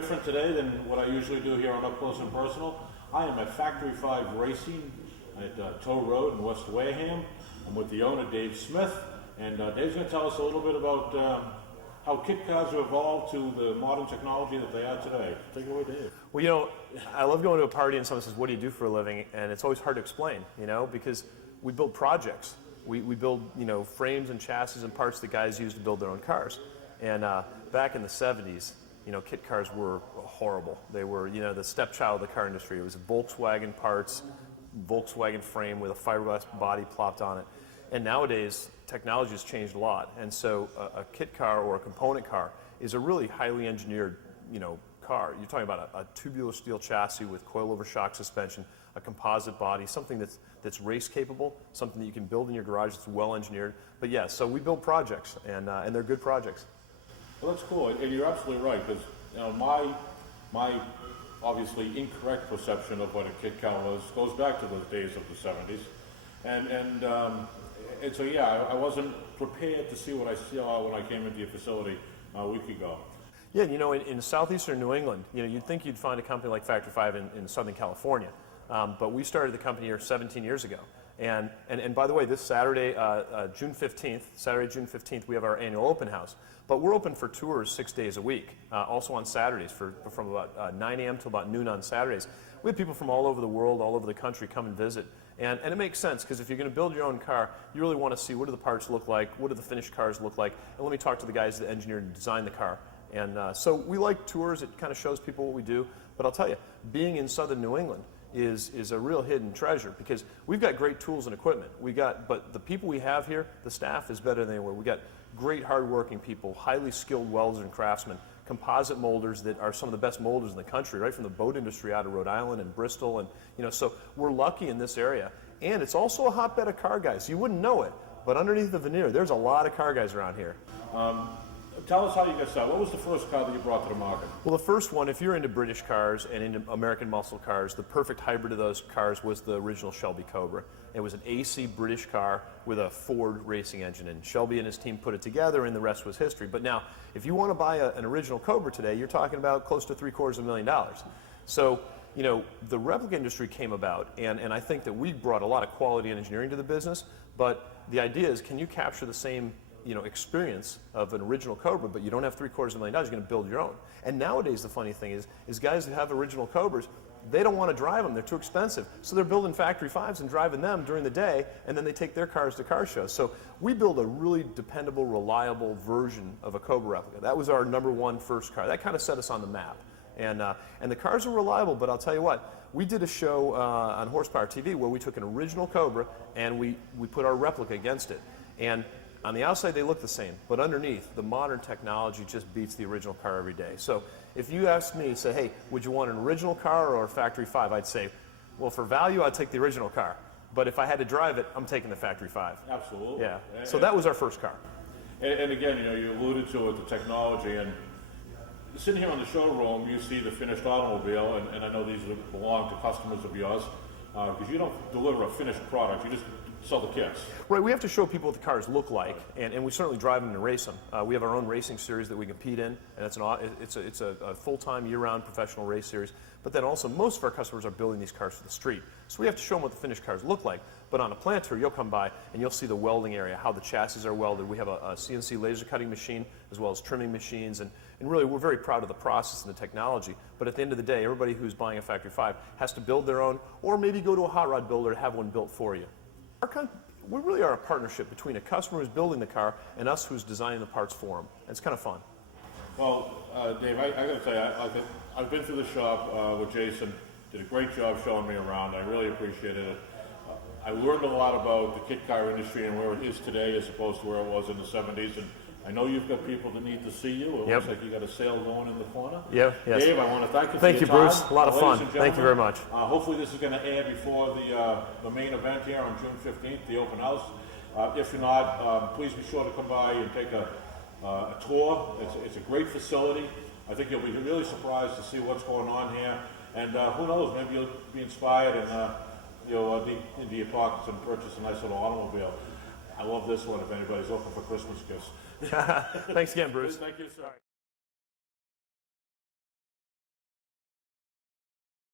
different today than what I usually do here on Up Close and Personal. I am at Factory 5 Racing at Tow Road in West Wareham. I'm with the owner, Dave Smith, and Dave's going to tell us a little bit about how kit cars have evolved to the modern technology that they are today. Take it away, Dave. Well, you know, I love going to a party and someone says, what do you do for a living? And it's always hard to explain, you know, because we build projects. We build, you know, frames and chassis and parts that guys use to build their own cars. And back in the 70s, you know, kit cars were horrible. They were, you know, the stepchild of the car industry. It was Volkswagen parts, Volkswagen frame with a fiberglass body plopped on it. And nowadays, technology has changed a lot. And so a kit car or a component car is a really highly engineered, you know, car. You're talking about a tubular steel chassis with coilover shock suspension, a composite body, something that's race capable, something that you can build in your garage that's well engineered. But yeah, so we build projects, and they're good projects. Well, that's cool, and you're absolutely right, because you know, my obviously incorrect perception of what a kit car was goes back to those days of the 70s, and so yeah, I wasn't prepared to see what I saw when I came into your facility a week ago. Yeah, you know, in southeastern New England, you know, you'd think you'd find a company like Factory 5 in Southern California, but we started the company here 17 years ago. And by the way, this Saturday, June 15th, we have our annual open house. But we're open for tours 6 days a week, also on Saturdays from about 9 a.m. till about noon on Saturdays. We have people from all over the world, all over the country come and visit. And it makes sense, because if you're going to build your own car, you really want to see what do the parts look like, what do the finished cars look like, and let me talk to the guys that engineered and designed the car. And so we like tours. It kind of shows people what we do. But I'll tell you, being in southern New England is a real hidden treasure, because we've got great tools and equipment. But the people we have here, the staff is better than anywhere. We got great hardworking people, highly skilled welders and craftsmen, composite molders that are some of the best molders in the country, right from the boat industry out of Rhode Island and Bristol, and you know, so we're lucky in this area. And it's also a hotbed of car guys. You wouldn't know it, but underneath the veneer, there's a lot of car guys around here. Tell us how you got started. What was the first car that you brought to the market? Well, the first one, if you're into British cars and into American muscle cars, the perfect hybrid of those cars was the original Shelby Cobra. It was an AC British car with a Ford racing engine, and Shelby and his team put it together, and the rest was history. But now, if you want to buy an original Cobra today, you're talking about close to $750,000. So, you know, the replica industry came about, and I think that we brought a lot of quality and engineering to the business, but the idea is, can you capture the same, you know, experience of an original Cobra, but you don't have $750,000, you're going to build your own. And nowadays the funny thing is guys that have original Cobras, they don't want to drive them, they're too expensive. So they're building Factory 5s and driving them during the day, and then they take their cars to car shows. So we build a really dependable, reliable version of a Cobra replica. That was our #1 first car. That kind of set us on the map. And the cars are reliable, but I'll tell you what, we did a show on Horsepower TV where we took an original Cobra and we put our replica against it. And on the outside, they look the same, but underneath, the modern technology just beats the original car every day. So if you asked me, say, hey, would you want an original car or a Factory 5? I'd say, well, for value, I'd take the original car. But if I had to drive it, I'm taking the Factory 5. Absolutely. Yeah. So that was our first car. And again, you know, you alluded to it, the technology, and sitting here in the showroom, you see the finished automobile, and I know these belong to customers of yours, because you don't deliver a finished product, you just sell the kits. Right, we have to show people what the cars look like, and we certainly drive them and race them. We have our own racing series that we compete in, and it's a full-time, year-round professional race series. But then also, most of our customers are building these cars for the street. So we have to show them what the finished cars look like. But on a plant tour, you'll come by and you'll see the welding area, how the chassis are welded. We have a CNC laser cutting machine, as well as trimming machines, and really we're very proud of the process and the technology. But at the end of the day, everybody who's buying a Factory 5 has to build their own, or maybe go to a hot rod builder to have one built for you. We really are a partnership between a customer who's building the car and us who's designing the parts for them. It's kind of fun. Well, Dave, I got to tell you, I've been through the shop with Jason, did a great job showing me around. I really appreciated it. I learned a lot about the kit car industry and where it is today as opposed to where it was in the 70s. And I know you've got people that need to see you. It looks like you got a sale going in the corner. Yeah, yes. Dave, I want to thank you for Thank you, your time. Bruce. A lot of fun. Thank you very much. Hopefully this is going to air before the main event here on June 15th, the open house. If you're not, please be sure to come by and take a tour. It's a great facility. I think you'll be really surprised to see what's going on here. And who knows, maybe you'll be inspired and you'll dig into your pockets and purchase a nice little automobile. I love this one if anybody's looking for Christmas gifts. Thanks again, Bruce. Thank you, sir.